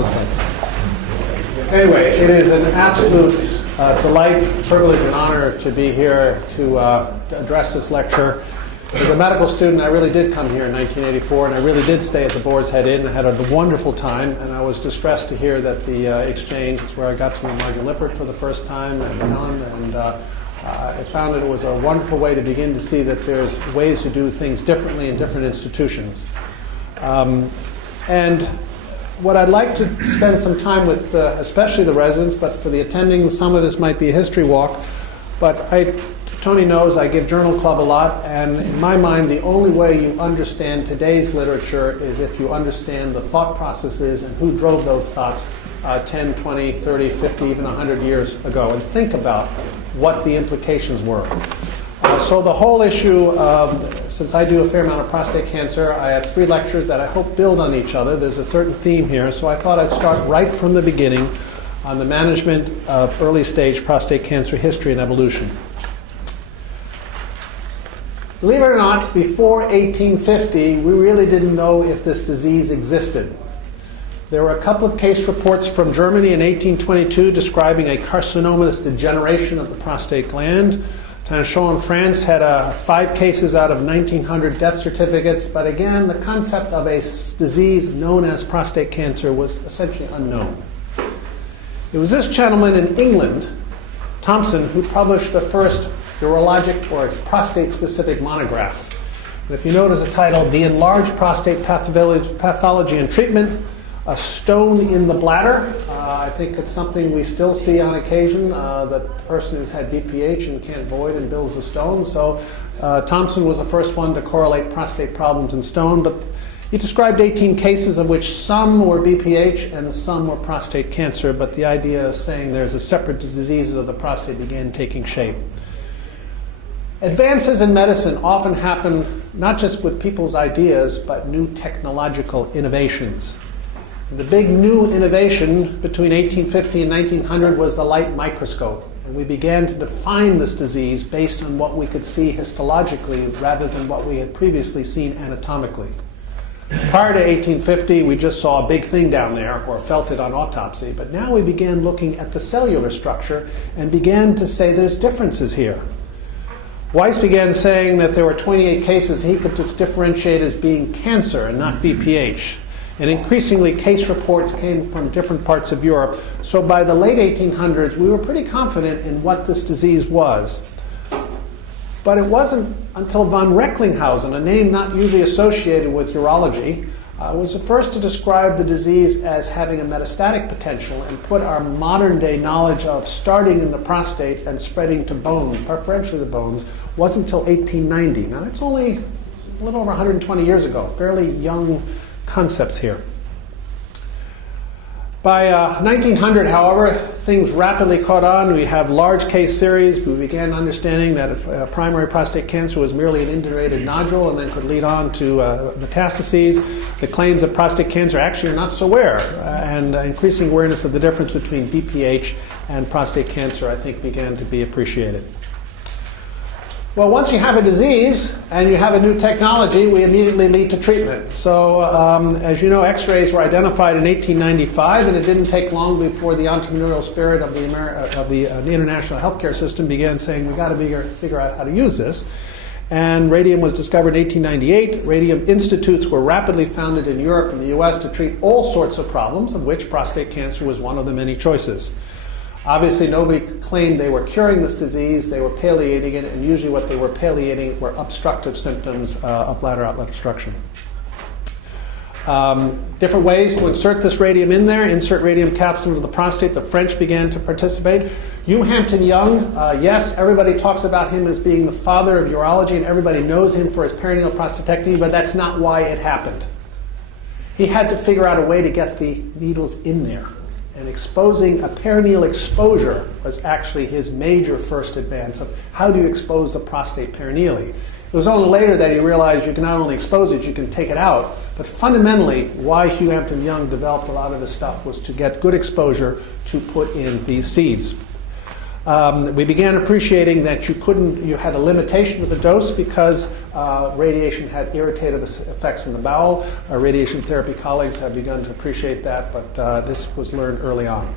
looks like. Anyway, it is an absolute delight, privilege, and honor to be here to address this lecture. As a medical student, I really did come here in 1984, and I really did stay at the Boar's Head Inn. I had a wonderful time, and I was distressed to hear that the exchange is where I got to meet Margaret Lippert for the first time, and Helen, and I found that it was a wonderful way to begin to see that there's ways to do things differently in different institutions. And what I'd like to spend some time with, especially the residents, but for the attendings, some of this might be a history walk, but Tony knows I give Journal Club a lot, and in my mind, the only way you understand today's literature is if you understand the thought processes and who drove those thoughts 10, 20, 30, 50, even 100 years ago, and think about what the implications were. So the whole issue, since I do a fair amount of prostate cancer, I have 3 lectures that I hope build on each other. There's a certain theme here, so I thought I'd start right from the beginning on the management of early stage prostate cancer history and evolution. Believe it or not, before 1850, we really didn't know if this disease existed. There were a couple of case reports from Germany in 1822 describing a carcinomatous degeneration of the prostate gland. Tanchon in France had 5 cases out of 1,900 death certificates, but again, the concept of a disease known as prostate cancer was essentially unknown. It was this gentleman in England, Thompson, who published the first urologic or prostate-specific monograph. And if you notice the title, The Enlarged Prostate Pathology and Treatment, a Stone in the Bladder. I think it's something we still see on occasion, the person who's had BPH and can't void and bills a stone. So Thompson was the first one to correlate prostate problems and stone, but he described 18 cases of which some were BPH and some were prostate cancer, but the idea of saying there's a separate diseases of the prostate began taking shape. Advances in medicine often happen not just with people's ideas, but new technological innovations. The big new innovation between 1850 and 1900 was the light microscope. And we began to define this disease based on what we could see histologically rather than what we had previously seen anatomically. Prior to 1850, we just saw a big thing down there or felt it on autopsy. But now we began looking at the cellular structure and began to say there's differences here. Weiss began saying that there were 28 cases he could differentiate as being cancer and not BPH. And increasingly, case reports came from different parts of Europe. So by the late 1800s, we were pretty confident in what this disease was. But it wasn't until von Recklinghausen, a name not usually associated with urology, was the first to describe the disease as having a metastatic potential and put our modern-day knowledge of starting in the prostate and spreading to bones, preferentially the bones, wasn't until 1890. Now, that's only a little over 120 years ago, fairly young concepts here. By 1900, however, things rapidly caught on. We have large case series. We began understanding that primary prostate cancer was merely an indurated nodule and then could lead on to metastases. The claims of prostate cancer actually are not so rare, and increasing awareness of the difference between BPH and prostate cancer, I think, began to be appreciated. Well, once you have a disease and you have a new technology, we immediately lead to treatment. So, as you know, X-rays were identified in 1895, and it didn't take long before the entrepreneurial spirit of the international healthcare system began saying, we've got to figure out how to use this. And radium was discovered in 1898. Radium institutes were rapidly founded in Europe and the US to treat all sorts of problems, of which prostate cancer was one of the many choices. Obviously, nobody claimed they were curing this disease. They were palliating it, and usually what they were palliating were obstructive symptoms of bladder outlet obstruction. Different ways to insert this radium in there. Insert radium caps into the prostate. The French began to participate. Hugh Hampton Young, yes, everybody talks about him as being the father of urology, and everybody knows him for his perineal prostatectomy, but that's not why it happened. He had to figure out a way to get the needles in there. And exposing a perineal exposure was actually his major first advance of how do you expose the prostate perineally. It was only later that he realized you can not only expose it, you can take it out. But fundamentally, why Hugh Hampton Young developed a lot of his stuff was to get good exposure to put in these seeds. We began appreciating that you had a limitation with the dose because radiation had irritative effects in the bowel. Our radiation therapy colleagues have begun to appreciate that, but this was learned early on.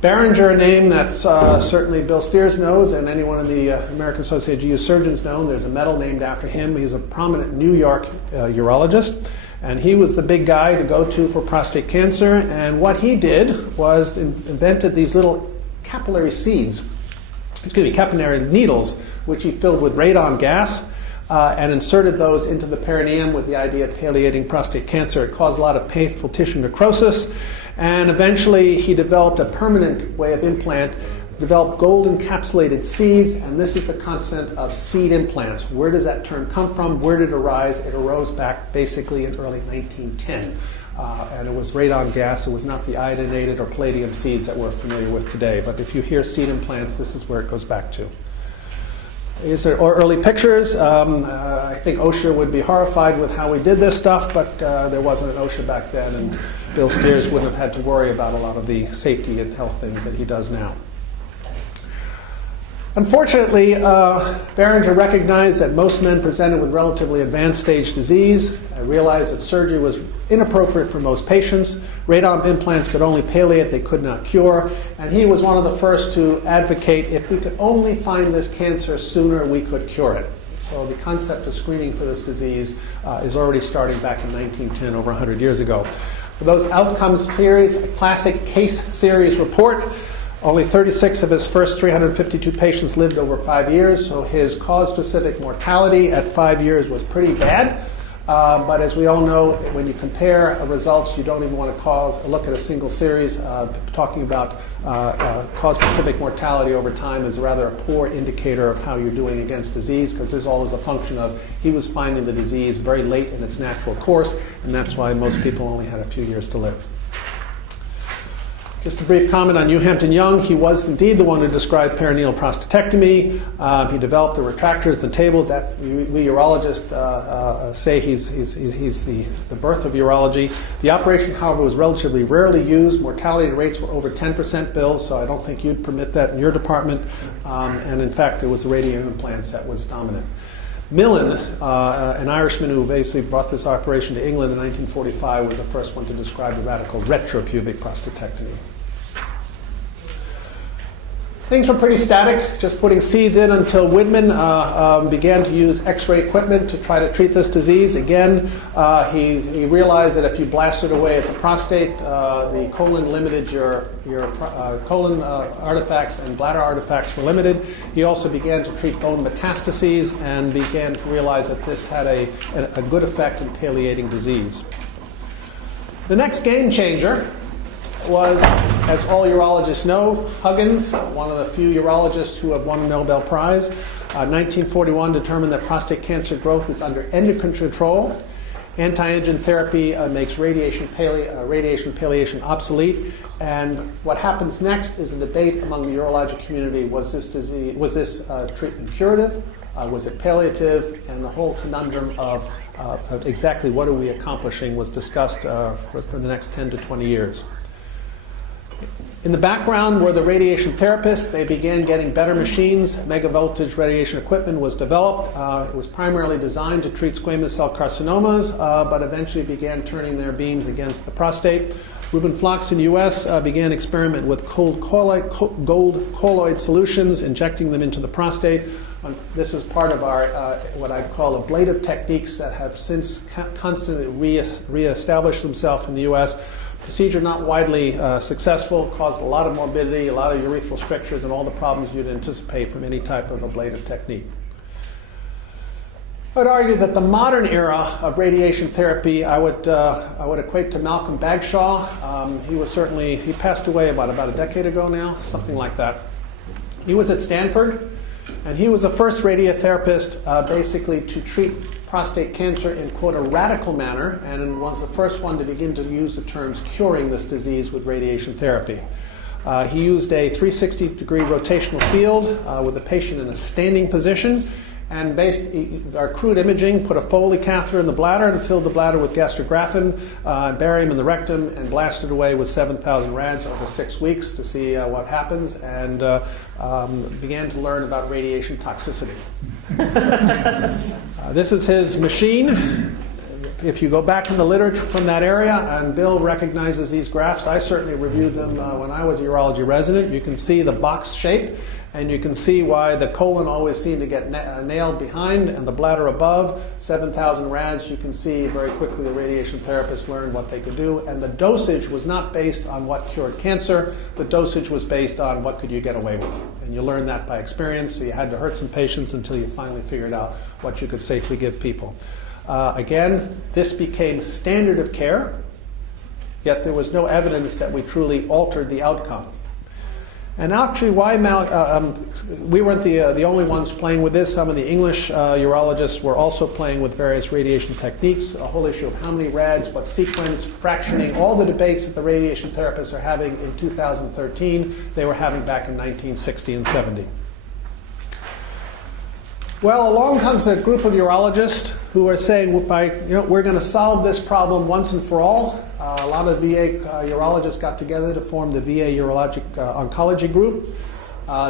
Behringer, a name that's certainly Bill Steers knows, and anyone in the American Association of GU Surgeons know. There's a medal named after him. He's a prominent New York urologist, and he was the big guy to go to for prostate cancer. And what he did was invented these little capillary needles, which he filled with radon gas and inserted those into the perineum with the idea of palliating prostate cancer. It caused a lot of painful tissue necrosis. And eventually he developed a permanent way of implant, developed gold encapsulated seeds, and this is the concept of seed implants. Where does that term come from? Where did it arise? It arose back basically in early 1910. And it was radon gas. It was not the iodinated or palladium seeds that we're familiar with today. But if you hear seed implants, this is where it goes back to. These are early pictures. I think OSHA would be horrified with how we did this stuff, but there wasn't an OSHA back then, and Bill Steers wouldn't have had to worry about a lot of the safety and health things that he does now. Unfortunately, Behringer recognized that most men presented with relatively advanced stage disease. I realized that surgery was inappropriate for most patients. Radon implants could only palliate, they could not cure. And he was one of the first to advocate if we could only find this cancer sooner, we could cure it. So the concept of screening for this disease is already starting back in 1910, over 100 years ago. For those outcomes series, a classic case series report. Only 36 of his first 352 patients lived over 5 years, so his cause-specific mortality at 5 years was pretty bad. But as we all know, when you compare results, you don't even want to look at a single series. Talking about cause-specific mortality over time is rather a poor indicator of how you're doing against disease, because this all is a function of he was finding the disease very late in its natural course, and that's why most people only had a few years to live. Just a brief comment on Hugh Hampton Young. He was indeed the one who described perineal prostatectomy. He developed the retractors, the tables. That we urologists say he's the birth of urology. The operation, however, was relatively rarely used. Mortality rates were over 10% bills, so I don't think you'd permit that in your department. And in fact, it was the radiation implants that was dominant. Millen, an Irishman who basically brought this operation to England in 1945, was the first one to describe the radical retropubic prostatectomy. Things were pretty static, just putting seeds in until Widman began to use X-ray equipment to try to treat this disease. Again, he realized that if you blasted away at the prostate, the colon limited your colon artifacts, and bladder artifacts were limited. He also began to treat bone metastases and began to realize that this had a good effect in palliating disease. The next game changer was, as all urologists know, Huggins, one of the few urologists who have won a Nobel Prize. 1941 determined that prostate cancer growth is under endocrine control. Anti-androgen therapy makes radiation palliation obsolete. And what happens next is a debate among the urologic community: was this treatment curative? Was it palliative? And the whole conundrum of exactly what are we accomplishing was discussed for the next 10 to 20 years. In the background were the radiation therapists. They began getting better machines. Megavoltage radiation equipment was developed. It was primarily designed to treat squamous cell carcinomas, but eventually began turning their beams against the prostate. Ruben Flox in the U.S. Began experiment with gold colloid solutions, injecting them into the prostate. This is part of our what I call ablative techniques that have since constantly reestablished themselves in the U.S. Procedure not widely successful, caused a lot of morbidity, a lot of urethral strictures, and all the problems you'd anticipate from any type of ablative technique. I would argue that the modern era of radiation therapy, I would equate to Malcolm Bagshaw. He passed away about a decade ago now, something like that. He was at Stanford, and he was the first radiotherapist basically to treat prostate cancer in, quote, a radical manner, and was the first one to begin to use the terms curing this disease with radiation therapy. He used a 360-degree rotational field with the patient in a standing position, and based our crude imaging, put a Foley catheter in the bladder and filled the bladder with gastrografin, barium in the rectum, and blasted away with 7,000 rads over 6 weeks to see what happens, and began to learn about radiation toxicity. This is his machine. If you go back in the literature from that area, and Bill recognizes these graphs, I certainly reviewed them when I was a urology resident. You can see the box shape, and you can see why the colon always seemed to get nailed behind and the bladder above. 7,000 rads, you can see very quickly the radiation therapists learned what they could do, and the dosage was not based on what cured cancer. The dosage was based on what could you get away with. And you learned that by experience, so you had to hurt some patients until you finally figured out what you could safely give people. Again, this became standard of care, yet there was no evidence that we truly altered the outcome. And actually, why we weren't the only ones playing with this. Some of the English urologists were also playing with various radiation techniques. A whole issue of how many rads, what sequence, fractioning, all the debates that the radiation therapists are having in 2013, they were having back in 1960 and 70. Well, along comes a group of urologists who are saying, we're going to solve this problem once and for all. A lot of VA urologists got together to form the VA Urologic Oncology Group.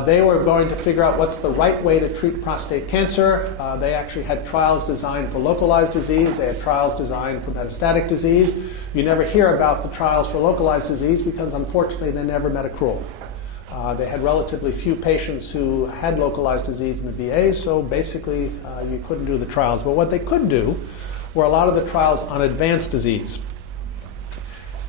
They were going to figure out what's the right way to treat prostate cancer. They actually had trials designed for localized disease. They had trials designed for metastatic disease. You never hear about the trials for localized disease because, unfortunately, they never met accrual. They had relatively few patients who had localized disease in the VA, so basically you couldn't do the trials. But what they could do were a lot of the trials on advanced disease.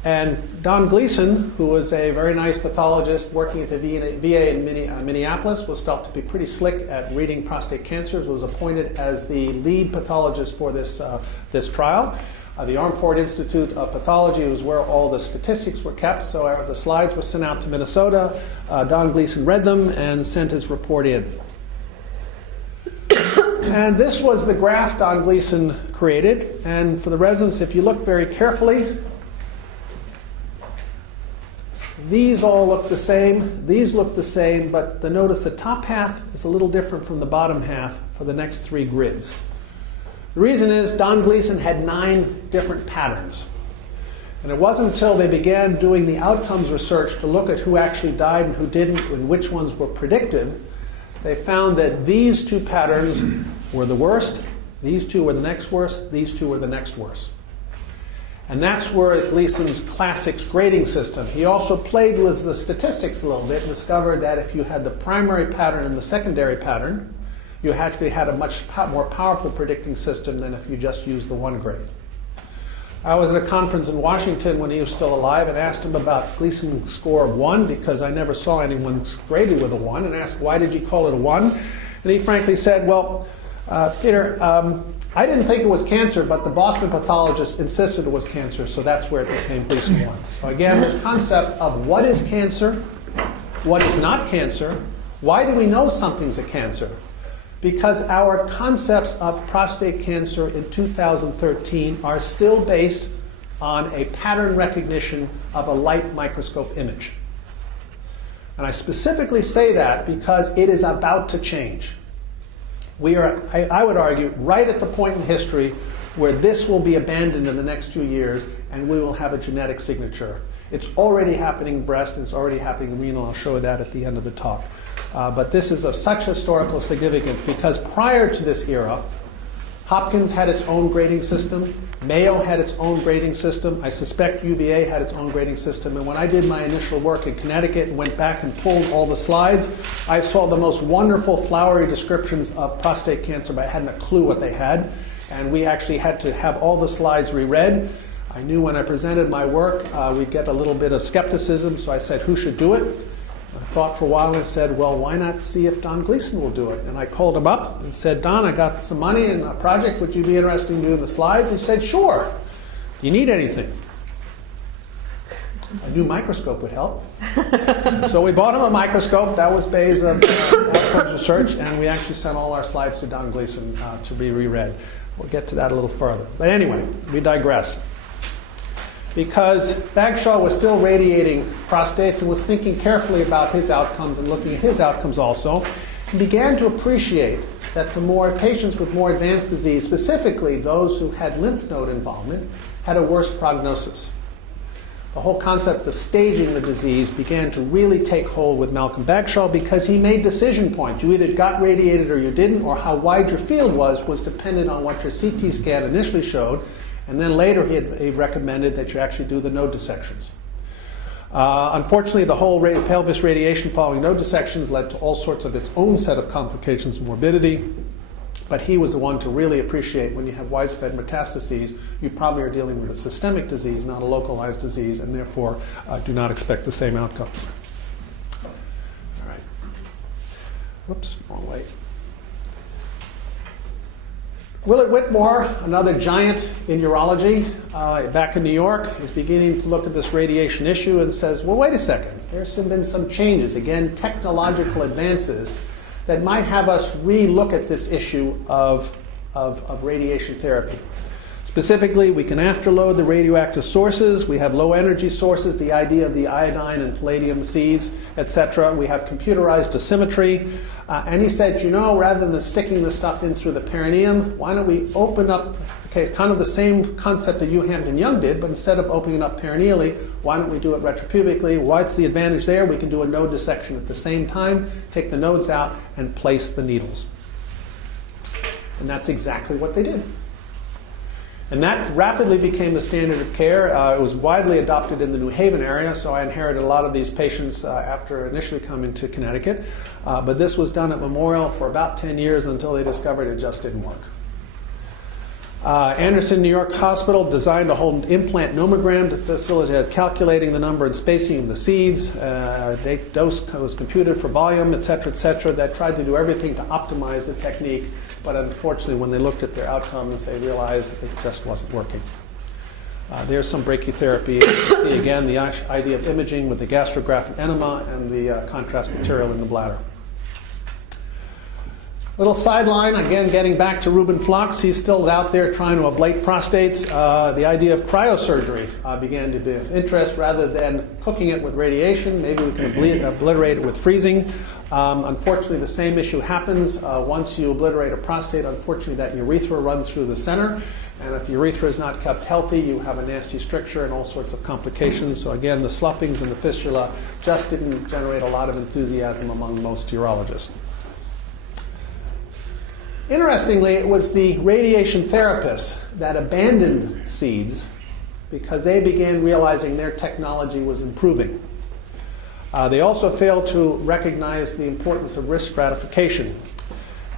And Don Gleason, who was a very nice pathologist working at the VA in Minneapolis, was felt to be pretty slick at reading prostate cancers, was appointed as the lead pathologist for this trial. The Armford Institute of Pathology was where all the statistics were kept, so the slides were sent out to Minnesota. Don Gleason read them and sent his report in. And this was the graph Don Gleason created. And for the residents, if you look very carefully, these all look the same, these look the same, but notice the top half is a little different from the bottom half for the next 3 grids. The reason is Don Gleason had 9 different patterns. And it wasn't until they began doing the outcomes research to look at who actually died and who didn't and which ones were predicted, they found that these 2 patterns were the worst, these 2 were the next worst, these 2 were the next worst. And that's where Gleason's classics grading system. He also played with the statistics a little bit and discovered that if you had the primary pattern and the secondary pattern, you actually had a much more powerful predicting system than if you just used the 1 grade. I was at a conference in Washington when he was still alive and asked him about Gleason's score of 1 because I never saw anyone graded with a 1, and asked, why did you call it a 1? And he frankly said, well, Peter, I didn't think it was cancer, but the Boston pathologist insisted it was cancer, so that's where it became Gleason 1. So again, this concept of what is cancer, what is not cancer, why do we know something's a cancer? Because our concepts of prostate cancer in 2013 are still based on a pattern recognition of a light microscope image. And I specifically say that because it is about to change. We are, I would argue, right at the point in history where this will be abandoned in the next few years and we will have a genetic signature. It's already happening in breast and it's already happening in renal. I'll show you that at the end of the talk. But this is of such historical significance because prior to this era, Hopkins had its own grading system. Mayo had its own grading system. I suspect UVA had its own grading system. And when I did my initial work in Connecticut and went back and pulled all the slides, I saw the most wonderful flowery descriptions of prostate cancer, but I hadn't a clue what they had. And we actually had to have all the slides reread. I knew when I presented my work, we'd get a little bit of skepticism, so I said, who should do it? I thought for a while and I said, well, why not see if Don Gleason will do it? And I called him up and said, Don, I got some money in a project. Would you be interested in doing the slides? He said, sure. Do you need anything? A new microscope would help. So we bought him a microscope. That was Bay's outcomes research. And we actually sent all our slides to Don Gleason to be reread. We'll get to that a little further. But anyway, we digress. Because Bagshaw was still radiating prostates and was thinking carefully about his outcomes and looking at his outcomes also, he began to appreciate that the more patients with more advanced disease, specifically those who had lymph node involvement, had a worse prognosis. The whole concept of staging the disease began to really take hold with Malcolm Bagshall because he made decision points. You either got radiated or you didn't, or how wide your field was dependent on what your CT scan initially showed, and then later he recommended that you actually do the node dissections. Unfortunately, the whole pelvis radiation following node dissections led to all sorts of its own set of complications and morbidity. But he was the one to really appreciate when you have widespread metastases, you probably are dealing with a systemic disease, not a localized disease, and therefore do not expect the same outcomes. All right. Whoops, wrong way. Willard Whitmore, another giant in urology, back in New York, is beginning to look at this radiation issue and says, well, wait a second. There's been some changes, again, technological advances that might have us re-look at this issue of radiation therapy. Specifically, we can afterload the radioactive sources. We have low energy sources, the idea of the iodine and palladium seeds, etc. We have computerized dosimetry. And he said, you know, rather than sticking the stuff in through the perineum, why don't we open up the case, kind of the same concept that Hugh Hampton Young did, but instead of opening it up perineally, why don't we do it retropubically? What's the advantage there? We can do a node dissection at the same time, take the nodes out, and place the needles. And that's exactly what they did. And that rapidly became the standard of care. It was widely adopted in the New Haven area, so I inherited a lot of these patients after initially coming to Connecticut. But this was done at Memorial for about 10 years until they discovered it just didn't work. Anderson New York Hospital designed a whole implant nomogram to facilitate calculating the number and spacing of the seeds. Dose was computed for volume, et cetera, that tried to do everything to optimize the technique. But unfortunately, when they looked at their outcomes, they realized it just wasn't working. There's some brachytherapy. You can see again the idea of imaging with the gastrographic enema and the contrast material in the bladder. Little sideline, again, getting back to Reuben Flachs. He's still out there trying to ablate prostates. The idea of cryosurgery began to be of interest. Rather than cooking it with radiation, maybe we can obliterate it with freezing. Unfortunately, the same issue happens. Once you obliterate a prostate, unfortunately, that urethra runs through the center. And if the urethra is not kept healthy, you have a nasty stricture and all sorts of complications. So again, the sloughings and the fistula just didn't generate a lot of enthusiasm among most urologists. Interestingly, it was the radiation therapists that abandoned seeds because they began realizing their technology was improving. They also failed to recognize the importance of risk stratification,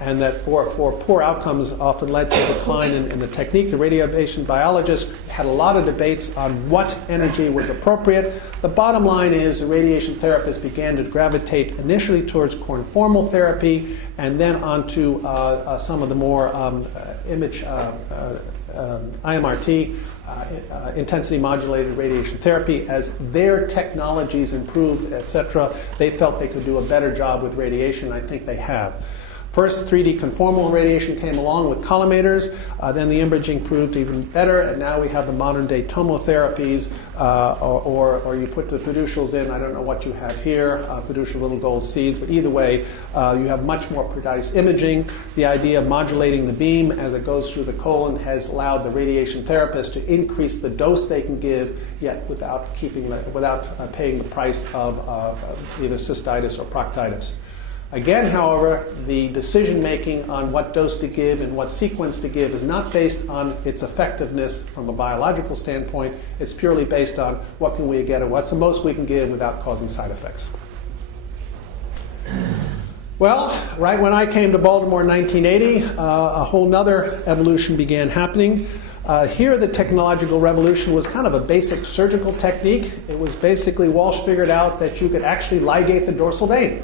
and that for poor outcomes often led to a decline in the technique. The radiation biologists had a lot of debates on what energy was appropriate. The bottom line is the radiation therapists began to gravitate initially towards conformal therapy and then onto some of the more IMRT, intensity modulated radiation therapy. As their technologies improved, etc., they felt they could do a better job with radiation. I think they have. First, 3D conformal radiation came along with collimators. Then the imaging proved even better, and now we have the modern-day tomotherapies, or you put the fiducials in. I don't know what you have here, fiducial little gold seeds, but either way, you have much more precise imaging. The idea of modulating the beam as it goes through the colon has allowed the radiation therapist to increase the dose they can give, yet without paying the price of either cystitis or proctitis. Again, however, the decision-making on what dose to give and what sequence to give is not based on its effectiveness from a biological standpoint. It's purely based on what can we get or what's the most we can give without causing side effects. Well, right when I came to Baltimore in 1980, a whole nother evolution began happening. Here, the technological revolution was kind of a basic surgical technique. It was basically Walsh figured out that you could actually ligate the dorsal vein.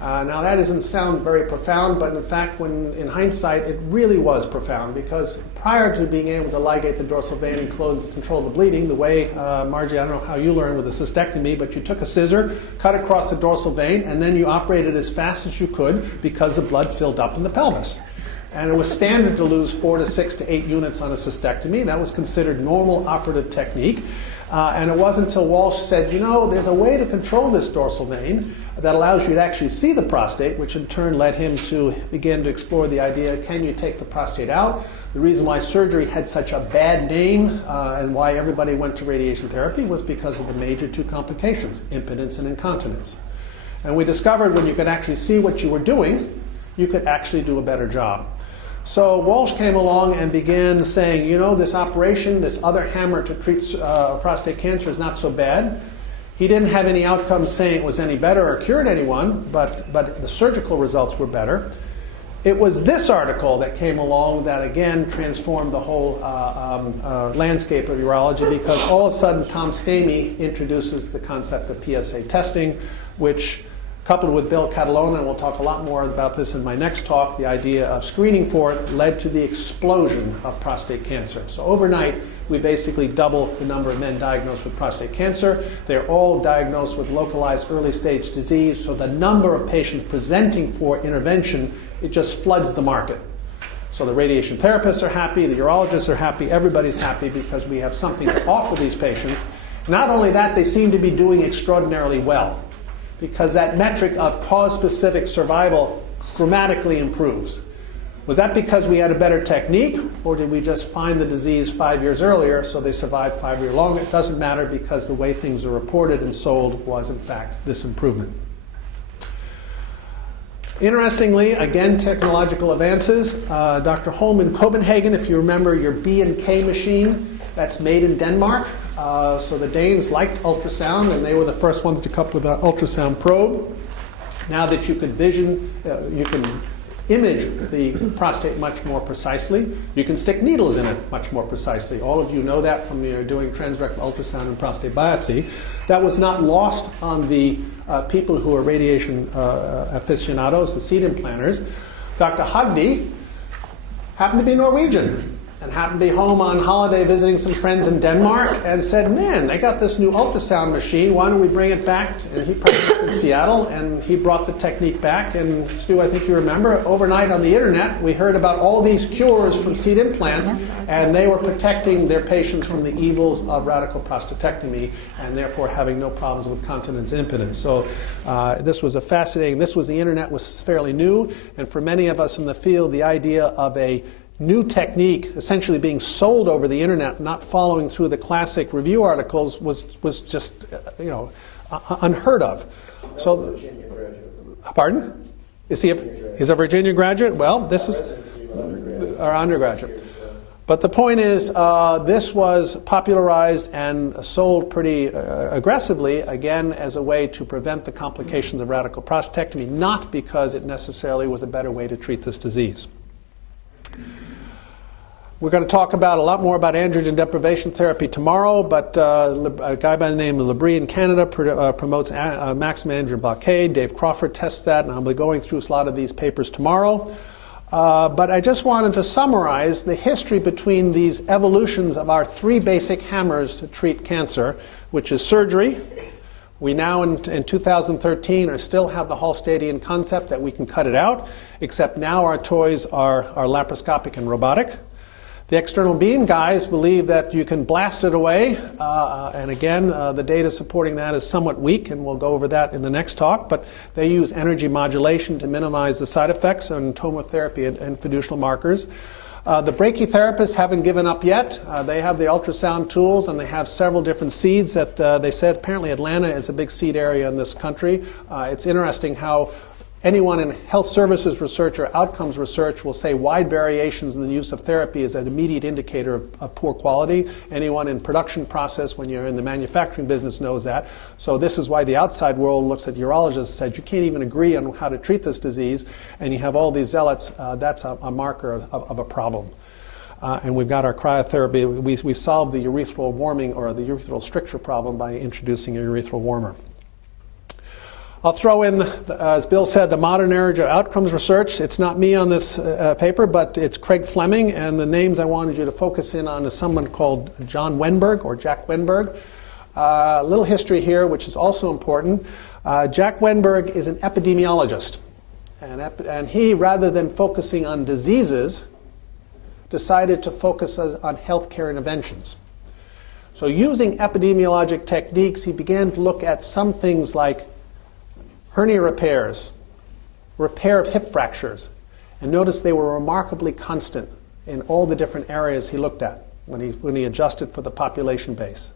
Now that doesn't sound very profound, but in fact, in hindsight, it really was profound, because prior to being able to ligate the dorsal vein and control the bleeding, the way, Margie, I don't know how you learned with a cystectomy, but you took a scissor, cut across the dorsal vein, and then you operated as fast as you could because the blood filled up in the pelvis. And it was standard to lose 4 to 6 to 8 units on a cystectomy. That was considered normal operative technique. And it wasn't until Walsh said, you know, there's a way to control this dorsal vein that allows you to actually see the prostate, which in turn led him to begin to explore the idea, can you take the prostate out? The reason why surgery had such a bad name and why everybody went to radiation therapy was because of the major two complications, impotence and incontinence. And we discovered when you could actually see what you were doing, you could actually do a better job. So Walsh came along and began saying, you know, this operation, this other hammer to treat prostate cancer is not so bad. He didn't have any outcomes saying it was any better or cured anyone, but the surgical results were better. It was this article that came along that again transformed the whole landscape of urology, because all of a sudden Tom Stamey introduces the concept of PSA testing, which, coupled with Bill Catalona, and we'll talk a lot more about this in my next talk, the idea of screening for it led to the explosion of prostate cancer. So overnight, we basically doubled the number of men diagnosed with prostate cancer. They're all diagnosed with localized early stage disease, so the number of patients presenting for intervention, it just floods the market. So the radiation therapists are happy, the urologists are happy, everybody's happy because we have something to offer these patients. Not only that, they seem to be doing extraordinarily well, because that metric of cause-specific survival dramatically improves. Was that because we had a better technique, or did we just find the disease 5 years earlier so they survived 5 years longer? It doesn't matter, because the way things are reported and sold was, in fact, this improvement. Interestingly, again, technological advances. Dr. Holm in Copenhagen, if you remember your B&K machine, that's made in Denmark. So the Danes liked ultrasound, and they were the first ones to come up with an ultrasound probe. Now that you can you can image the prostate much more precisely. You can stick needles in it much more precisely. All of you know that from your doing transrectal ultrasound and prostate biopsy. That was not lost on the people who are radiation aficionados, the seed implanters. Dr. Hagdi happened to be Norwegian and happened to be home on holiday visiting some friends in Denmark and said, man, they got this new ultrasound machine, why don't we bring it back? And he practiced in Seattle, and he brought the technique back. And Stu, I think you remember, overnight on the internet, we heard about all these cures from seed implants, and they were protecting their patients from the evils of radical prostatectomy, and therefore having no problems with continence impotence. So this was the internet was fairly new, and for many of us in the field, the idea of a new technique essentially being sold over the internet, not following through the classic review articles, was just unheard of. So, pardon? Is he a Virginia graduate? Well, this is our undergraduate. But the point is, this was popularized and sold pretty aggressively, again, as a way to prevent the complications of radical prostatectomy, not because it necessarily was a better way to treat this disease. We're going to talk a lot more about androgen deprivation therapy tomorrow, but a guy by the name of Labrie in Canada promotes maximum androgen blockade. Dave Crawford tests that, and I'll be going through a lot of these papers tomorrow. But I just wanted to summarize the history between these evolutions of our three basic hammers to treat cancer, which is surgery. We now, in 2013, still have the Hallstadian concept that we can cut it out, except now our toys are laparoscopic and robotic. The external beam guys believe that you can blast it away, and again, the data supporting that is somewhat weak, and we'll go over that in the next talk, but they use energy modulation to minimize the side effects and tomotherapy and fiducial markers. The brachytherapists haven't given up yet. They have the ultrasound tools, and they have several different seeds that they said. Apparently Atlanta is a big seed area in this country. It's interesting how anyone in health services research or outcomes research will say wide variations in the use of therapy is an immediate indicator of poor quality. Anyone in production process, when you're in the manufacturing business, knows that. So this is why the outside world looks at urologists and says, you can't even agree on how to treat this disease, and you have all these zealots. That's a marker of a problem. And we've got our cryotherapy. We solved the urethral warming or the urethral stricture problem by introducing a urethral warmer. I'll throw in, as Bill said, the modern era of outcomes research. It's not me on this paper, but it's Craig Fleming, and the names I wanted you to focus in on is someone called John Wenberg, or Jack Wenberg. A little history here, which is also important. Jack Wenberg is an epidemiologist, and he, rather than focusing on diseases, decided to focus on healthcare interventions. So using epidemiologic techniques, he began to look at some things like hernia repairs, repair of hip fractures, and notice they were remarkably constant in all the different areas he looked at when he adjusted for the population base.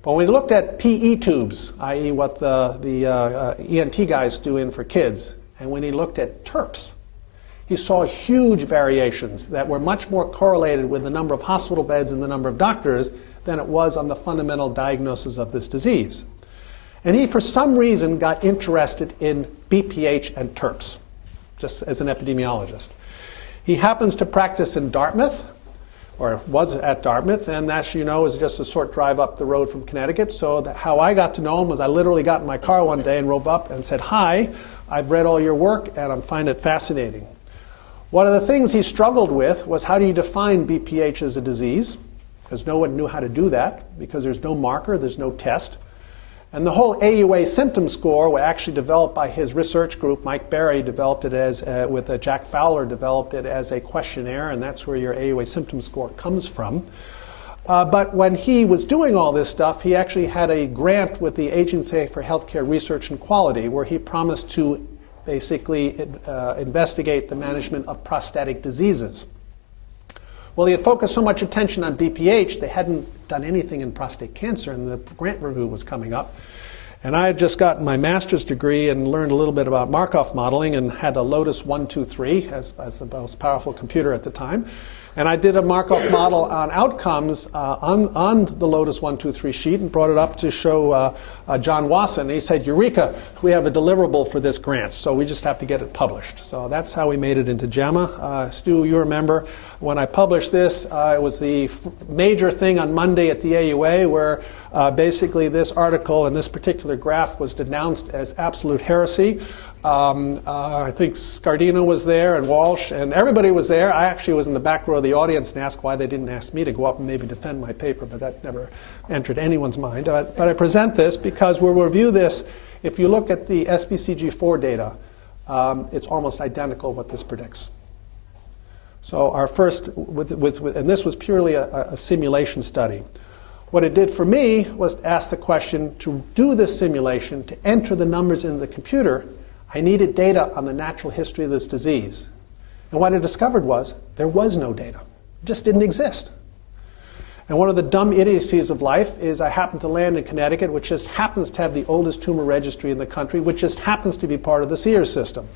But when we looked at PE tubes, i.e. what the ENT guys do in for kids, and when he looked at TERPs, he saw huge variations that were much more correlated with the number of hospital beds and the number of doctors than it was on the fundamental diagnosis of this disease. And he, for some reason, got interested in BPH and TERPs, just as an epidemiologist. He happens to practice in Dartmouth, or was at Dartmouth, and as you know, is just a short drive up the road from Connecticut. So how I got to know him was I literally got in my car one day and drove up and said, "Hi, I've read all your work and I find it fascinating." One of the things he struggled with was how do you define BPH as a disease? Because no one knew how to do that, because there's no marker, there's no test. And the whole AUA symptom score was actually developed by his research group. Mike Berry developed it as, with Jack Fowler developed it as a questionnaire, and that's where your AUA symptom score comes from. But when he was doing all this stuff, he actually had a grant with the Agency for Healthcare Research and Quality, where he promised to basically investigate the management of prostatic diseases. Well, he had focused so much attention on BPH, they hadn't done anything in prostate cancer, and the grant review was coming up. And I had just gotten my master's degree and learned a little bit about Markov modeling and had a Lotus 123 as the most powerful computer at the time. And I did a Markov model on outcomes on the Lotus 123 sheet and brought it up to show John Wasson. He said, "Eureka, we have a deliverable for this grant, so we just have to get it published." So that's how we made it into JAMA. Stu, you remember when I published this, it was the major thing on Monday at the AUA where basically this article and this particular graph was denounced as absolute heresy. I think Scardino was there and Walsh and everybody was there. I actually was in the back row of the audience and asked why they didn't ask me to go up and maybe defend my paper, but that never entered anyone's mind. But I present this because we'll review this. If you look at the SBCG4 data, it's almost identical what this predicts. So our first, and this was purely a simulation study. What it did for me was to ask the question, to do this simulation, to enter the numbers in the computer, I needed data on the natural history of this disease. And what I discovered was there was no data. It just didn't exist. And one of the dumb idiocies of life is I happened to land in Connecticut, which just happens to have the oldest tumor registry in the country, which just happens to be part of the Sears system.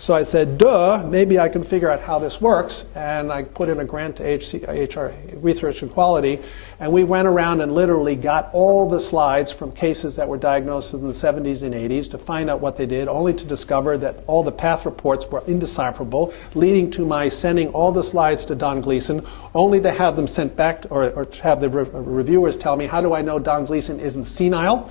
So I said, duh, maybe I can figure out how this works. And I put in a grant to HR Research and Quality. And we went around and literally got all the slides from cases that were diagnosed in the 70s and 80s to find out what they did, only to discover that all the path reports were indecipherable, leading to my sending all the slides to Don Gleason, only to have them sent back, or to have the reviewers tell me, how do I know Don Gleason isn't senile?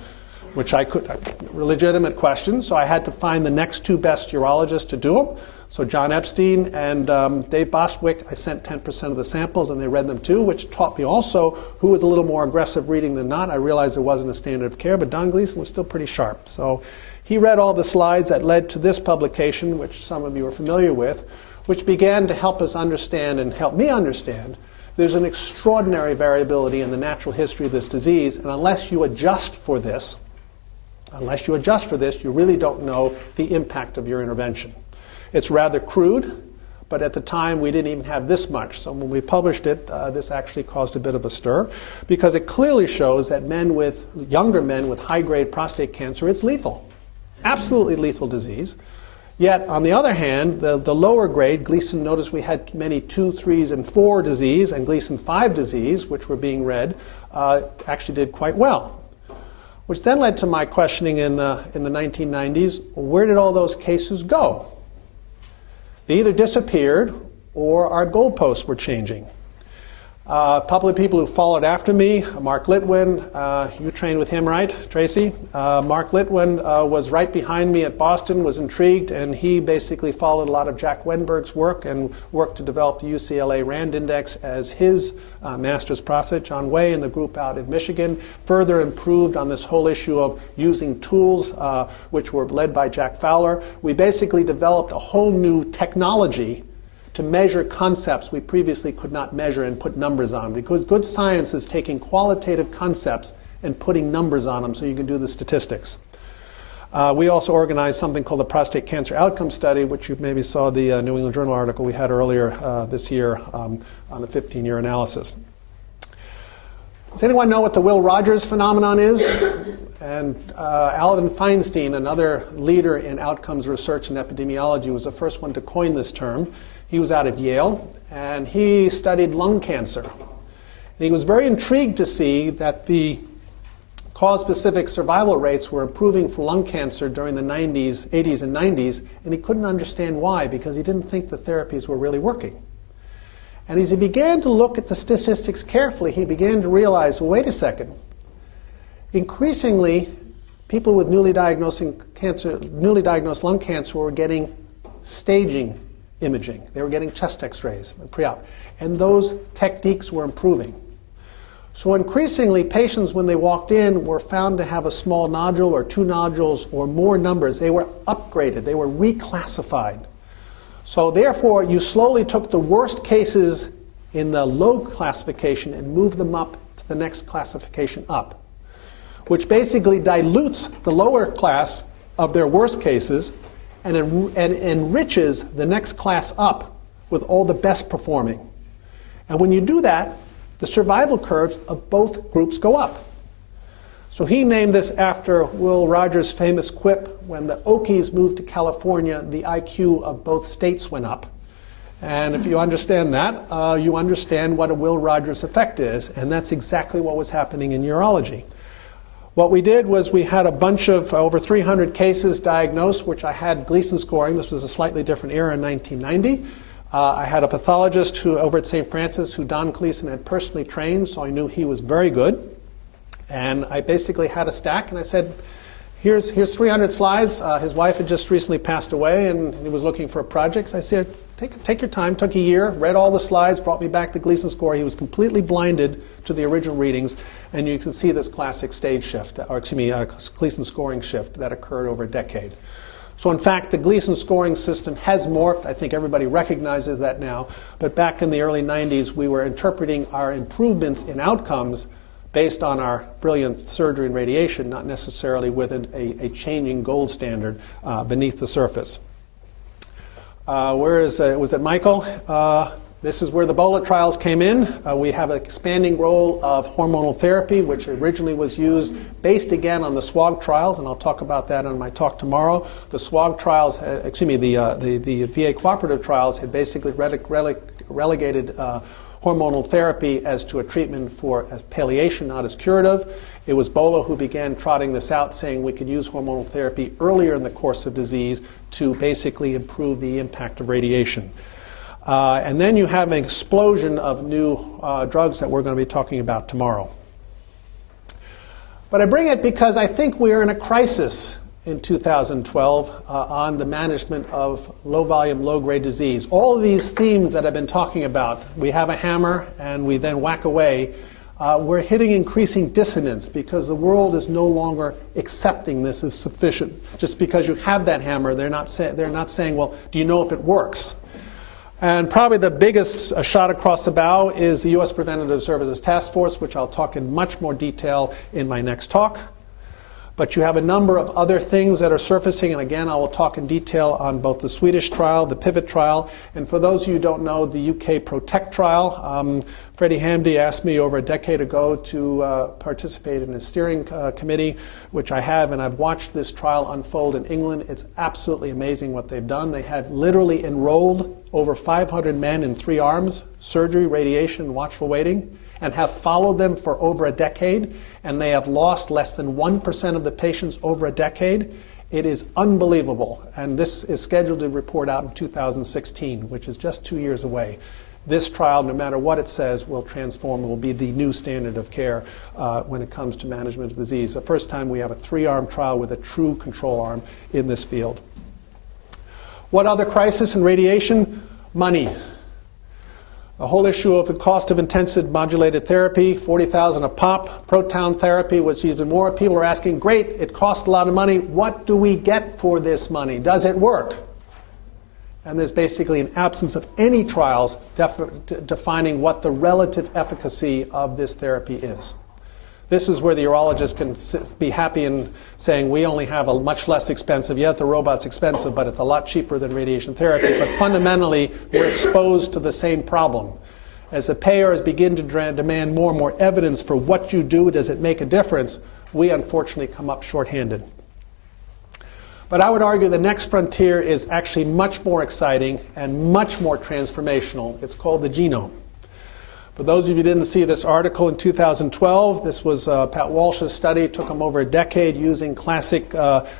Which I could, legitimate question, so I had to find the next two best urologists to do them. So John Epstein and Dave Bostwick, I sent 10% of the samples and they read them too, which taught me also who was a little more aggressive reading than not. I realized it wasn't a standard of care, but Don Gleason was still pretty sharp. So he read all the slides that led to this publication, which some of you are familiar with, which began to help us understand and help me understand there's an extraordinary variability in the natural history of this disease, and unless you adjust for this, you really don't know the impact of your intervention. It's rather crude, but at the time we didn't even have this much. So when we published it, this actually caused a bit of a stir because it clearly shows that younger men with high-grade prostate cancer, it's lethal. Absolutely lethal disease. Yet, on the other hand, the lower grade, Gleason, notice we had many 2, 3s, and 4 disease, and Gleason 5 disease, which were being read, actually did quite well. Which then led to my questioning in the 1990s, where did all those cases go? They either disappeared or our goalposts were changing. A couple of people who followed after me, Mark Litwin, you trained with him, right, Tracy? Mark Litwin was right behind me at Boston, was intrigued, and he basically followed a lot of Jack Wenberg's work and worked to develop the UCLA RAND Index as his master's process. John Way and the group out in Michigan further improved on this whole issue of using tools which were led by Jack Fowler. We basically developed a whole new technology to measure concepts we previously could not measure and put numbers on, because good science is taking qualitative concepts and putting numbers on them so you can do the statistics. We also organized something called the Prostate Cancer Outcome Study, which you maybe saw the New England Journal article we had earlier this year on a 15-year analysis. Does anyone know what the Will Rogers phenomenon is? And Alan Feinstein, another leader in outcomes research and epidemiology, was the first one to coin this term. He was out of Yale, and he studied lung cancer. And he was very intrigued to see that the cause-specific survival rates were improving for lung cancer during the 80s and 90s, and he couldn't understand why, because he didn't think the therapies were really working. And as he began to look at the statistics carefully, he began to realize, well, wait a second. Increasingly, people with newly diagnosed lung cancer were getting staging imaging. They were getting chest x-rays, pre-op, and those techniques were improving. So increasingly, patients, when they walked in, were found to have a small nodule or 2 nodules or more numbers. They were upgraded. They were reclassified. So therefore, you slowly took the worst cases in the low classification and moved them up to the next classification up, which basically dilutes the lower class of their worst cases and enriches the next class up with all the best performing. And when you do that, the survival curves of both groups go up. So he named this after Will Rogers' famous quip, when the Okies moved to California, the IQ of both states went up. And if you understand that, you understand what a Will Rogers effect is, and that's exactly what was happening in urology. What we did was we had a bunch of over 300 cases diagnosed, which I had Gleason scoring. This was a slightly different era in 1990. I had a pathologist who, over at St. Francis, who Don Gleason had personally trained, so I knew he was very good. And I basically had a stack, and I said, here's 300 slides. His wife had just recently passed away, and he was looking for a project. So I said, take your time. Took a year, read all the slides, brought me back the Gleason score. He was completely blinded to the original readings, and you can see this classic stage shift, or excuse me, Gleason scoring shift that occurred over a decade. So in fact, the Gleason scoring system has morphed. I think everybody recognizes that now. But back in the early 90s, we were interpreting our improvements in outcomes based on our brilliant surgery and radiation, not necessarily with a changing gold standard beneath the surface. Was it Michael? This is where the BOLA trials came in. We have an expanding role of hormonal therapy, which originally was used based again on the SWOG trials, and I'll talk about that in my talk tomorrow. The SWOG trials, the VA cooperative trials had basically relegated hormonal therapy as to a treatment for palliation, not as curative. It was BOLA who began trotting this out, saying we could use hormonal therapy earlier in the course of disease to basically improve the impact of radiation. And then you have an explosion of new drugs that we're going to be talking about tomorrow. But I bring it because I think we are in a crisis in 2012 on the management of low-volume, low-grade disease. All of these themes that I've been talking about, we have a hammer and we then whack away, we're hitting increasing dissonance because the world is no longer accepting this as sufficient. Just because you have that hammer, they're not saying, well, do you know if it works? And probably the biggest shot across the bow is the U.S. Preventative Services Task Force, which I'll talk in much more detail in my next talk. But you have a number of other things that are surfacing, and again, I will talk in detail on both the Swedish trial, the PIVOT trial, and for those of you who don't know, the UK PROTECT trial. Freddie Hamdy asked me over a decade ago to participate in a steering committee, which I have, and I've watched this trial unfold in England. It's absolutely amazing what they've done. They have literally enrolled over 500 men in 3 arms, surgery, radiation, and watchful waiting, and have followed them for over a decade, and they have lost less than 1% of the patients over a decade. It is unbelievable, and this is scheduled to report out in 2016, which is just 2 years away. This trial, no matter what it says, will transform, will be the new standard of care when it comes to management of disease. The first time we have a 3-arm trial with a true control arm in this field. What other crisis in radiation? Money. The whole issue of the cost of intensive modulated therapy, $40,000 a pop. Proton therapy was even more. People are asking, great, it costs a lot of money. What do we get for this money? Does it work? and there's basically an absence of any trials defining what the relative efficacy of this therapy is. This is where the urologist can be happy in saying we only have a much less expensive, yet the robot's expensive, but it's a lot cheaper than radiation therapy. But fundamentally, we're exposed to the same problem. As the payers begin to demand more and more evidence for what you do, does it make a difference, we unfortunately come up short-handed. But I would argue the next frontier is actually much more exciting and much more transformational. It's called the genome. For those of you who didn't see this article in 2012, this was Pat Walsh's study. It took him over a decade using classic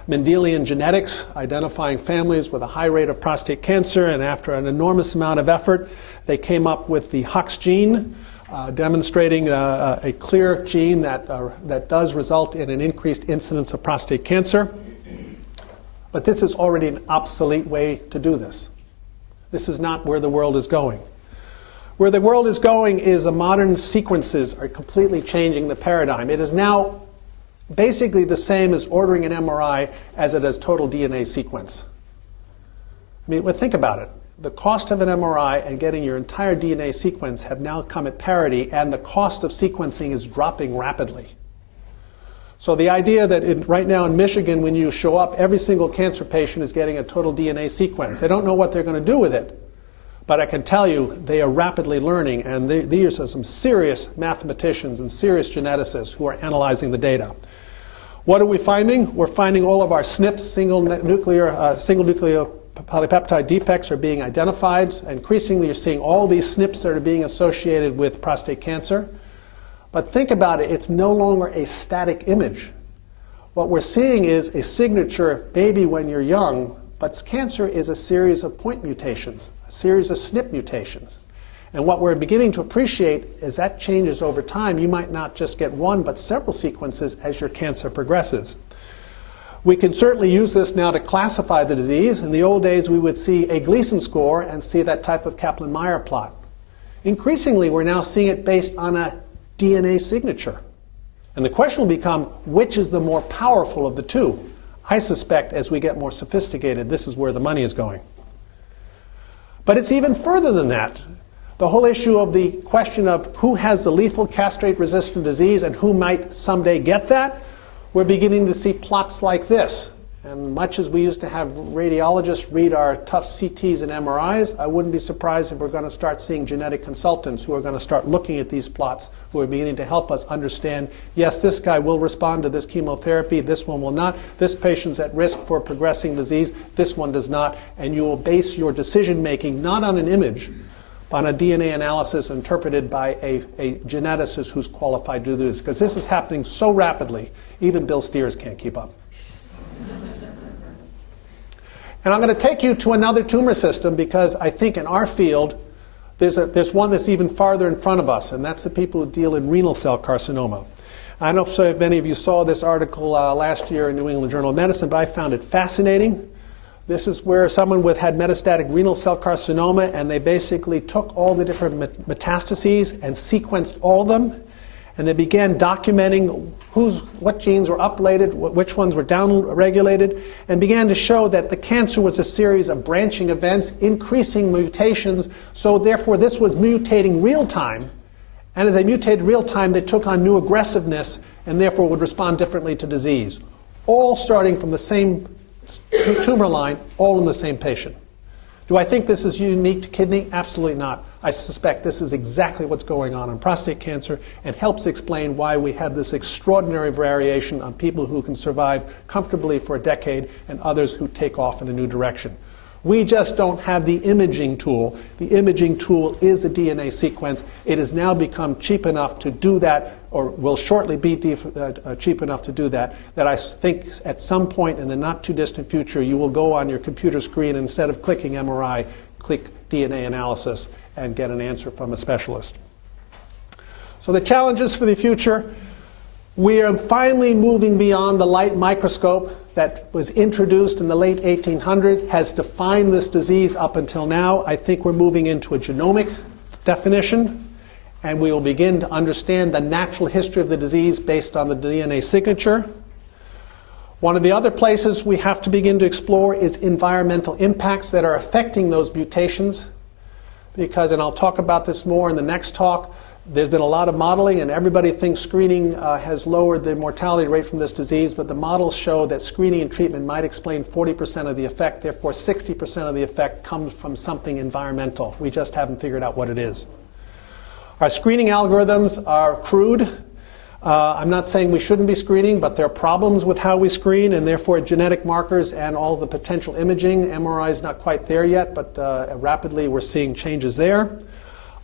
Mendelian genetics, identifying families with a high rate of prostate cancer, and after an enormous amount of effort, they came up with the HUX gene, demonstrating a clear gene that does result in an increased incidence of prostate cancer. But this is already an obsolete way to do this. This is not where the world is going. Where the world is going is modern sequences are completely changing the paradigm. It is now basically the same as ordering an MRI as it is total DNA sequence. I mean, well, think about it. The cost of an MRI and getting your entire DNA sequence have now come at parity, and the cost of sequencing is dropping rapidly. So the idea that right now in Michigan, when you show up, every single cancer patient is getting a total DNA sequence. They don't know what they're going to do with it. But I can tell you they are rapidly learning, and these are some serious mathematicians and serious geneticists who are analyzing the data. What are we finding? We're finding all of our SNPs, single nuclear polypeptide defects, are being identified. Increasingly, you're seeing all these SNPs that are being associated with prostate cancer. But think about it, it's no longer a static image. What we're seeing is a signature maybe when you're young, but cancer is a series of point mutations, a series of SNP mutations. And what we're beginning to appreciate is that changes over time. You might not just get one, but several sequences as your cancer progresses. We can certainly use this now to classify the disease. In the old days, we would see a Gleason score and see that type of Kaplan-Meier plot. Increasingly, we're now seeing it based on a DNA signature. And the question will become, which is the more powerful of the two? I suspect as we get more sophisticated, this is where the money is going. But it's even further than that. The whole issue of the question of who has the lethal castrate-resistant disease and who might someday get that, we're beginning to see plots like this. And much as we used to have radiologists read our tough CTs and MRIs, I wouldn't be surprised if we're going to start seeing genetic consultants who are going to start looking at these plots, who are beginning to help us understand, yes, this guy will respond to this chemotherapy, this one will not, this patient's at risk for progressing disease, this one does not, and you will base your decision making not on an image, but on a DNA analysis interpreted by a geneticist who's qualified to do this, because this is happening so rapidly, even Bill Steers can't keep up. And I'm going to take you to another tumor system because I think in our field there's one that's even farther in front of us, and that's the people who deal in renal cell carcinoma. I don't know if many of you saw this article last year in New England Journal of Medicine, but I found it fascinating. This is where someone had metastatic renal cell carcinoma, and they basically took all the different metastases and sequenced all of them. And they began documenting what genes were upregulated, which ones were downregulated, and began to show that the cancer was a series of branching events, increasing mutations, so therefore this was mutating real time. And as they mutated real time, they took on new aggressiveness and therefore would respond differently to disease. All starting from the same tumor line, all in the same patient. Do I think this is unique to kidney? Absolutely not. I suspect this is exactly what's going on in prostate cancer and helps explain why we have this extraordinary variation on people who can survive comfortably for a decade and others who take off in a new direction. We just don't have the imaging tool. The imaging tool is a DNA sequence. It has now become cheap enough to do that, or will shortly be cheap enough to do that, that I think at some point in the not too distant future you will go on your computer screen and instead of clicking MRI, click DNA analysis and get an answer from a specialist. So the challenges for the future, we are finally moving beyond the light microscope that was introduced in the late 1800s, has defined this disease up until now. I think we're moving into a genomic definition, and we will begin to understand the natural history of the disease based on the DNA signature. One of the other places we have to begin to explore is environmental impacts that are affecting those mutations. Because, and I'll talk about this more in the next talk, there's been a lot of modeling, and everybody thinks screening has lowered the mortality rate from this disease, but the models show that screening and treatment might explain 40% of the effect, therefore 60% of the effect comes from something environmental. We just haven't figured out what it is. Our screening algorithms are crude. I'm not saying we shouldn't be screening, but there are problems with how we screen, and therefore genetic markers and all the potential imaging. MRI is not quite there yet, but rapidly we're seeing changes there.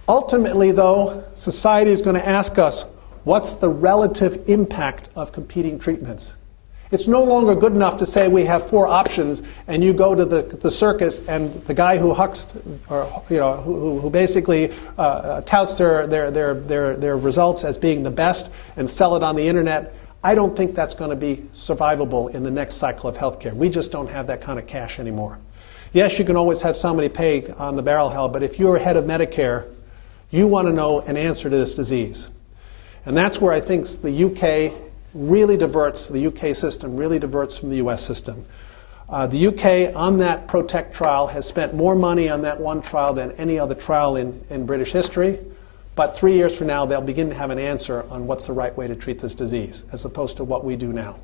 Ultimately, though, society is going to ask us, what's the relative impact of competing treatments? It's no longer good enough to say we have 4 options, and you go to the circus, and the guy who hucks, or who basically touts their results as being the best and sell it on the internet. I don't think that's going to be survivable in the next cycle of healthcare. We just don't have that kind of cash anymore. Yes, you can always have somebody pay on the barrel hell, but if you're head of Medicare, you want to know an answer to this disease. And that's where I think the UK really diverts, the UK system really diverts from the US system. The UK on that PROTECT trial has spent more money on that one trial than any other trial in British history. But 3 years from now, they'll begin to have an answer on what's the right way to treat this disease, as opposed to what we do now.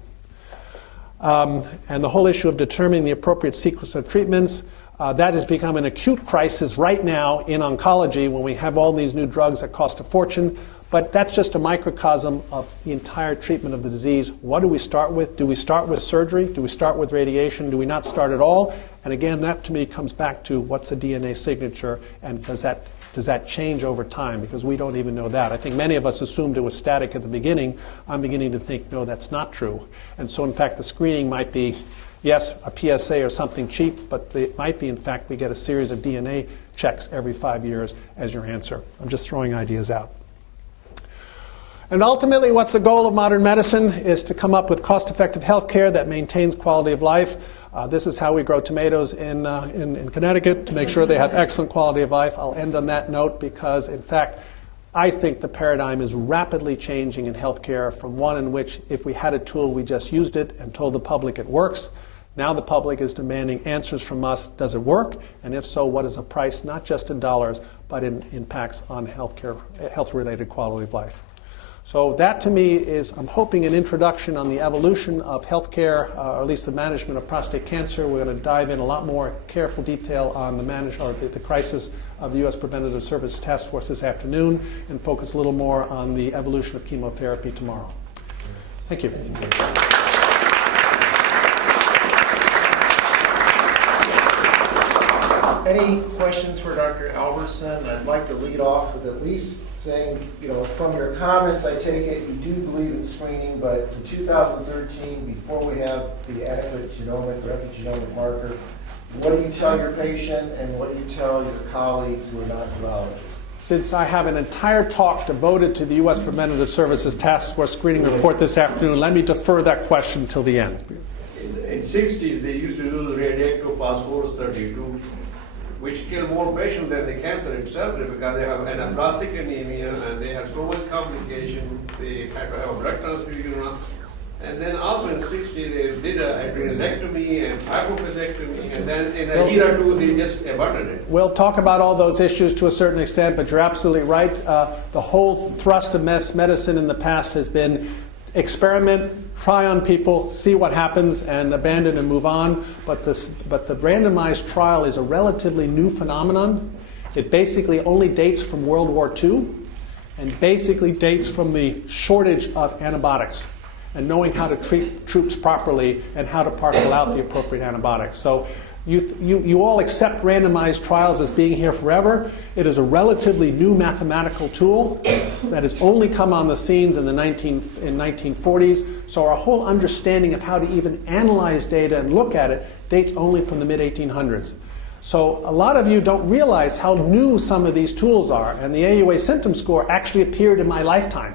And the whole issue of determining the appropriate sequence of treatments, that has become an acute crisis right now in oncology when we have all these new drugs that cost a fortune. But that's just a microcosm of the entire treatment of the disease. What do we start with? Do we start with surgery? Do we start with radiation? Do we not start at all? And again, that to me comes back to what's a DNA signature, and does that change over time? Because we don't even know that. I think many of us assumed it was static at the beginning. I'm beginning to think, no, that's not true. And so in fact, the screening might be, yes, a PSA or something cheap, but it might be, in fact, we get a series of DNA checks every 5 years as your answer. I'm just throwing ideas out. And ultimately, what's the goal of modern medicine is to come up with cost-effective health care that maintains quality of life. This is how we grow tomatoes in Connecticut, to make sure they have excellent quality of life. I'll end on that note because, in fact, I think the paradigm is rapidly changing in healthcare from one in which if we had a tool, we just used it and told the public it works. Now the public is demanding answers from us. Does it work? And if so, what is the price, not just in dollars, but in impacts on health-related quality of life? So that to me is, I'm hoping, an introduction on the evolution of healthcare, or at least the management of prostate cancer. We're going to dive in a lot more careful detail on the crisis of the U.S. Preventative Services Task Force this afternoon, and focus a little more on the evolution of chemotherapy tomorrow. Thank you. Any questions for Dr. Albertsen? I'd like to lead off with at least saying, from your comments, I take it you do believe in screening, but in 2013, before we have the adequate rapid genomic marker, what do you tell your patient and what do you tell your colleagues who are not urologists? Since I have an entire talk devoted to the U.S. Preventative Services Task Force screening report this afternoon, let me defer that question till the end. In 60s, they used to use radioactive phosphorus 32, which kill more patients than the cancer itself because they have anaplastic anemia and they had so much complication. They had to have a blood transfusion. And then also in 60, they did a adrenectomy and hypophysectomy, and then in a year or two, they just abandoned it. We'll talk about all those issues to a certain extent, but you're absolutely right. The whole thrust of medicine in the past has been experiment, try on people, see what happens, and abandon and move on. But the randomized trial is a relatively new phenomenon. It basically only dates from World War II and basically dates from the shortage of antibiotics and knowing how to treat troops properly and how to parcel out the appropriate antibiotics. So you all accept randomized trials as being here forever. It is a relatively new mathematical tool that has only come on the scenes in the 1940s. So our whole understanding of how to even analyze data and look at it dates only from the mid-1800s. So a lot of you don't realize how new some of these tools are. And the AUA symptom score actually appeared in my lifetime.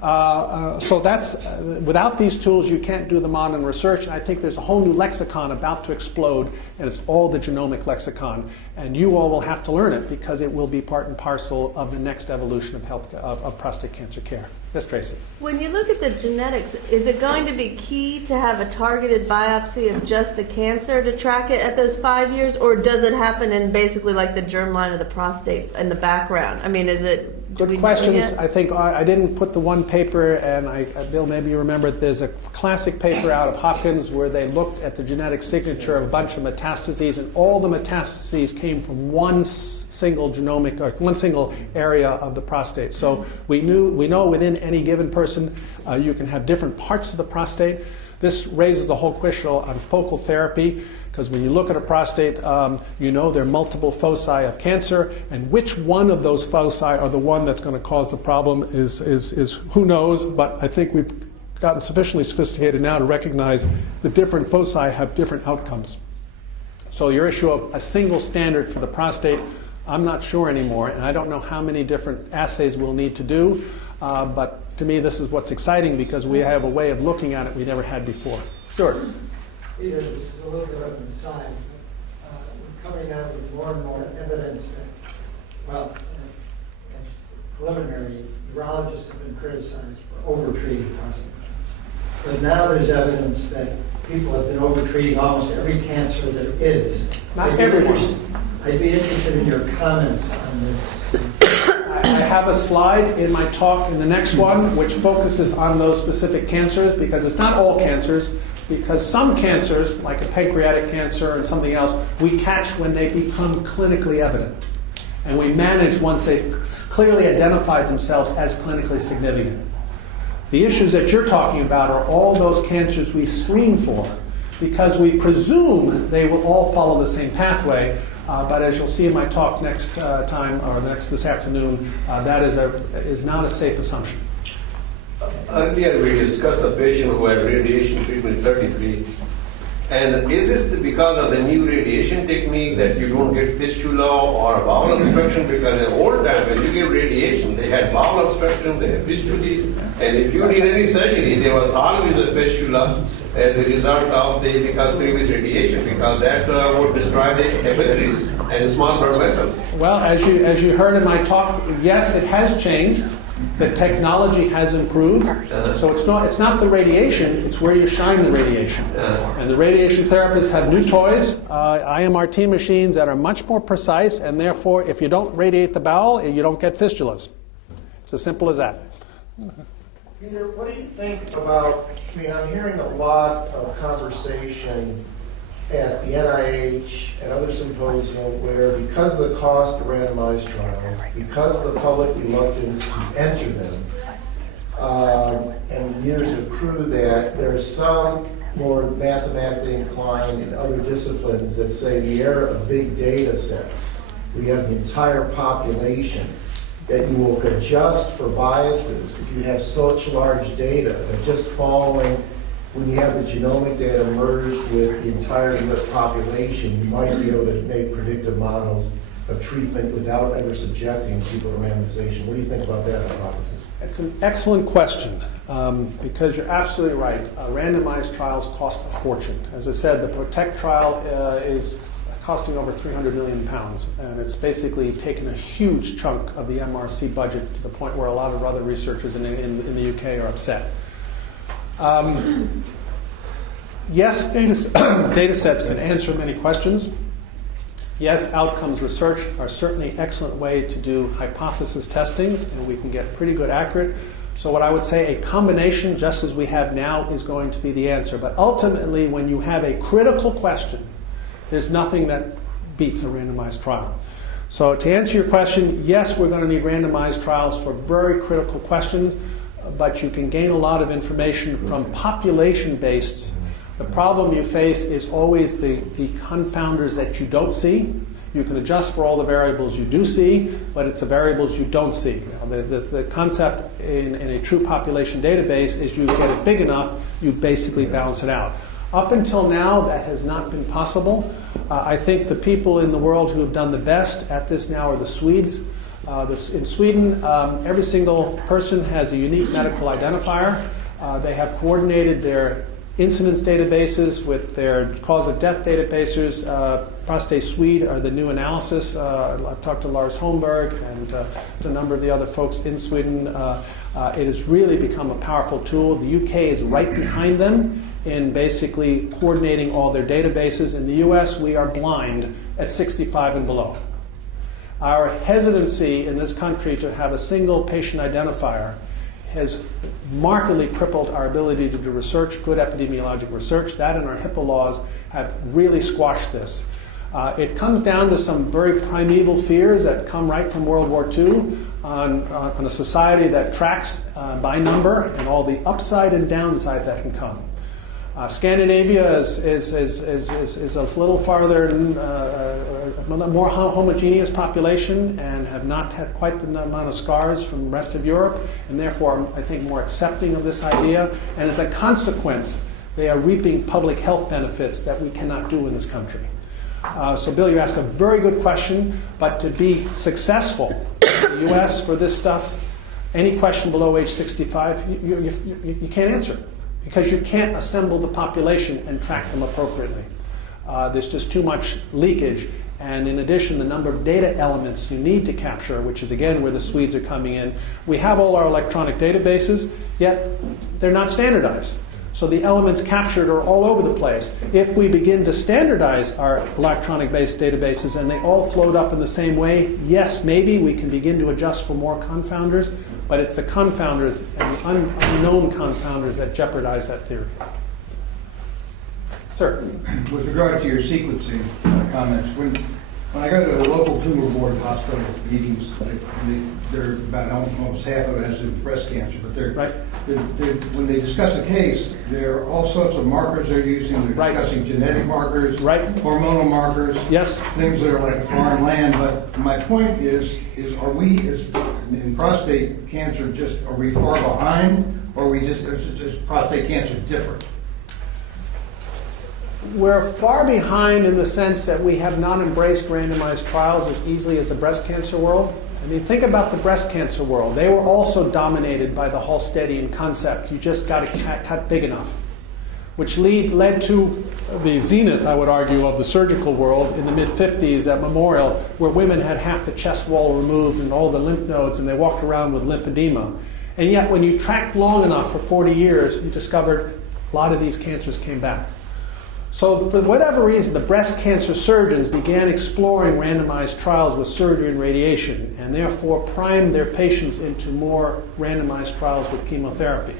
So that's, without these tools, you can't do the modern research. And I think there's a whole new lexicon about to explode, and it's all the genomic lexicon. And you all will have to learn it because it will be part and parcel of the next evolution of health of prostate cancer care. Yes, Tracy. When you look at the genetics, is it going to be key to have a targeted biopsy of just the cancer to track it at those 5 years, or does it happen in basically like the germline of the prostate in the background? I mean, is it? Good questions. I think I didn't put the one paper, and Bill, maybe you remember it. There's a classic paper out of Hopkins where they looked at the genetic signature of a bunch of metastases, and all the metastases came from one single genomic or one single area of the prostate. So we know within any given person you can have different parts of the prostate. This raises the whole question on focal therapy, because when you look at a prostate, you know there are multiple foci of cancer, and which one of those foci are the one that's going to cause the problem is who knows, but I think we've gotten sufficiently sophisticated now to recognize the different foci have different outcomes. So your issue of a single standard for the prostate, I'm not sure anymore, and I don't know how many different assays we'll need to do, but to me this is what's exciting because we have a way of looking at it we never had before. Stuart. Peter, this is a little bit of an aside. We're coming out with more and more evidence that, well, as preliminary, urologists have been criticized for overtreating prostate cancer. But now there's evidence that people have been overtreating almost every cancer there is. Not everyone. I'd be interested in your comments on this. I have a slide in my talk in the next one which focuses on those specific cancers, because it's not all cancers. Because some cancers, like a pancreatic cancer and something else, we catch when they become clinically evident. And we manage once they've clearly identified themselves as clinically significant. The issues that you're talking about are all those cancers we screen for, because we presume they will all follow the same pathway. But as you'll see in my talk next time, or this afternoon, that is not a safe assumption. Earlier we discussed a patient who had radiation treatment 33. And is this because of the new radiation technique that you don't get fistula or bowel obstruction? Because in the old time when you give radiation, they had bowel obstruction, they had fistulas, and if you did any surgery, there was always a fistula as a result of because previous radiation, because that would destroy the capillaries and small blood vessels. Well, as you heard in my talk, yes, it has changed. The technology has improved, so it's not the radiation, it's where you shine the radiation. And the radiation therapists have new toys, IMRT machines that are much more precise, and therefore if you don't radiate the bowel, you don't get fistulas. It's as simple as that. Peter, what do you think about, I'm hearing a lot of conversation at the NIH and other symposium where, because of the cost of randomized trials, because of the public reluctance to enter them, and years of accrue that, there are some more mathematically inclined in other disciplines that say the era of big data sets, we have the entire population, that you will adjust for biases if you have such large data that just following, when you have the genomic data merged with the entire U.S. population, you might be able to make predictive models of treatment without ever subjecting people to randomization. What do you think about that hypothesis? It's an excellent question, because you're absolutely right. Randomized trials cost a fortune. As I said, the PROTECT trial is costing over £300 million, and it's basically taken a huge chunk of the MRC budget to the point where a lot of other researchers in the UK are upset. Yes, data sets can answer many questions. Yes, outcomes research are certainly an excellent way to do hypothesis testings, and we can get pretty good accurate. So what I would say, a combination, just as we have now, is going to be the answer. But ultimately, when you have a critical question, there's nothing that beats a randomized trial. So to answer your question, yes, we're going to need randomized trials for very critical questions, but you can gain a lot of information from population-based. The problem you face is always the confounders that you don't see. You can adjust for all the variables you do see, but it's the variables you don't see. Now, the concept in a true population database is you get it big enough, you basically balance it out. Up until now, that has not been possible. I think the people in the world who have done the best at this now are the Swedes. In Sweden, every single person has a unique medical identifier. They have coordinated their incidence databases with their cause of death databases. Prostate Swede are the new analysis. I've talked to Lars Holmberg and to a number of the other folks in Sweden. It has really become a powerful tool. The UK is right behind them in basically coordinating all their databases. In the US, we are blind at 65 and below. Our hesitancy in this country to have a single patient identifier has markedly crippled our ability to do research, good epidemiologic research. That and our HIPAA laws have really squashed this. It comes down to some very primeval fears that come right from World War II on a society that tracks by number and all the upside and downside that can come. Scandinavia is a little farther, a more homogeneous population and have not had quite the amount of scars from the rest of Europe, and therefore I think more accepting of this idea. And as a consequence, they are reaping public health benefits that we cannot do in this country. So Bill, you ask a very good question, but to be successful in the US for this stuff, any question below age 65, you can't answer. Because you can't assemble the population and track them appropriately. There's just too much leakage. And in addition, the number of data elements you need to capture, which is again where the Swedes are coming in. We have all our electronic databases, yet they're not standardized. So the elements captured are all over the place. If we begin to standardize our electronic-based databases and they all float up in the same way, yes, maybe we can begin to adjust for more confounders. But it's the confounders and the unknown confounders that jeopardize that theory. Sir? With regard to your sequencing comments, when I go to the local tumor board hospital meetings, they're about almost half of it has to do with breast cancer, but when they discuss a case, there are all sorts of markers they're using. They're discussing genetic markers, hormonal markers, things that are like foreign land. But my point is are we, in prostate cancer, are we far behind, or is prostate cancer different? We're far behind in the sense that we have not embraced randomized trials as easily as the breast cancer world. I mean, think about the breast cancer world. They were also dominated by the Halstedian concept. You just got to cut big enough, which led to the zenith, I would argue, of the surgical world in the mid-50s at Memorial, where women had half the chest wall removed and all the lymph nodes, and they walked around with lymphedema. And yet, when you tracked long enough for 40 years, you discovered a lot of these cancers came back. So for whatever reason, the breast cancer surgeons began exploring randomized trials with surgery and radiation, and therefore primed their patients into more randomized trials with chemotherapy.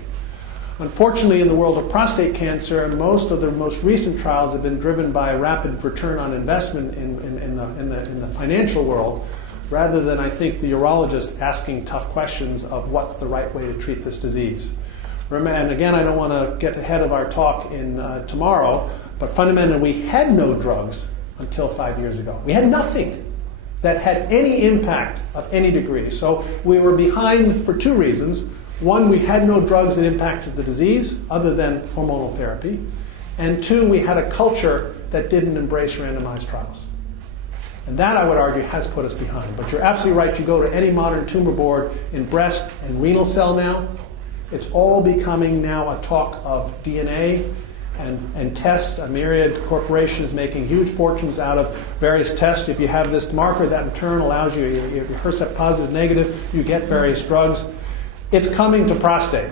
Unfortunately, in the world of prostate cancer, most of the most recent trials have been driven by rapid return on investment in the financial world, rather than, I think, the urologist asking tough questions of what's the right way to treat this disease. And again, I don't want to get ahead of our talk tomorrow, but fundamentally, we had no drugs until 5 years ago. We had nothing that had any impact of any degree. So we were behind for two reasons. One, we had no drugs that impacted the disease other than hormonal therapy. And two, we had a culture that didn't embrace randomized trials. And that, I would argue, has put us behind. But you're absolutely right. You go to any modern tumor board in breast and renal cell now, it's all becoming now a talk of DNA and tests. A Myriad Corporation is making huge fortunes out of various tests. If you have this marker, that in turn allows you, if you're HER7 positive, negative, you get various drugs. It's coming to prostate.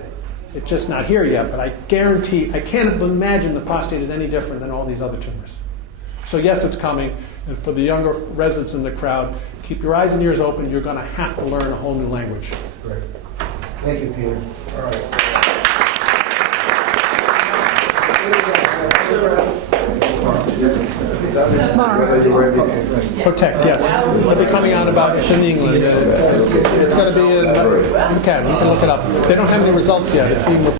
It's just not here yet, but I guarantee, I can't imagine the prostate is any different than all these other tumors. So yes, it's coming. And for the younger residents in the crowd, keep your eyes and ears open. You're going to have to learn a whole new language. Great. Thank you, Peter. All right. Protect, yes. They'll be coming out about, it's in England. It's going to be in, you can look it up. They don't have any results yet. It's being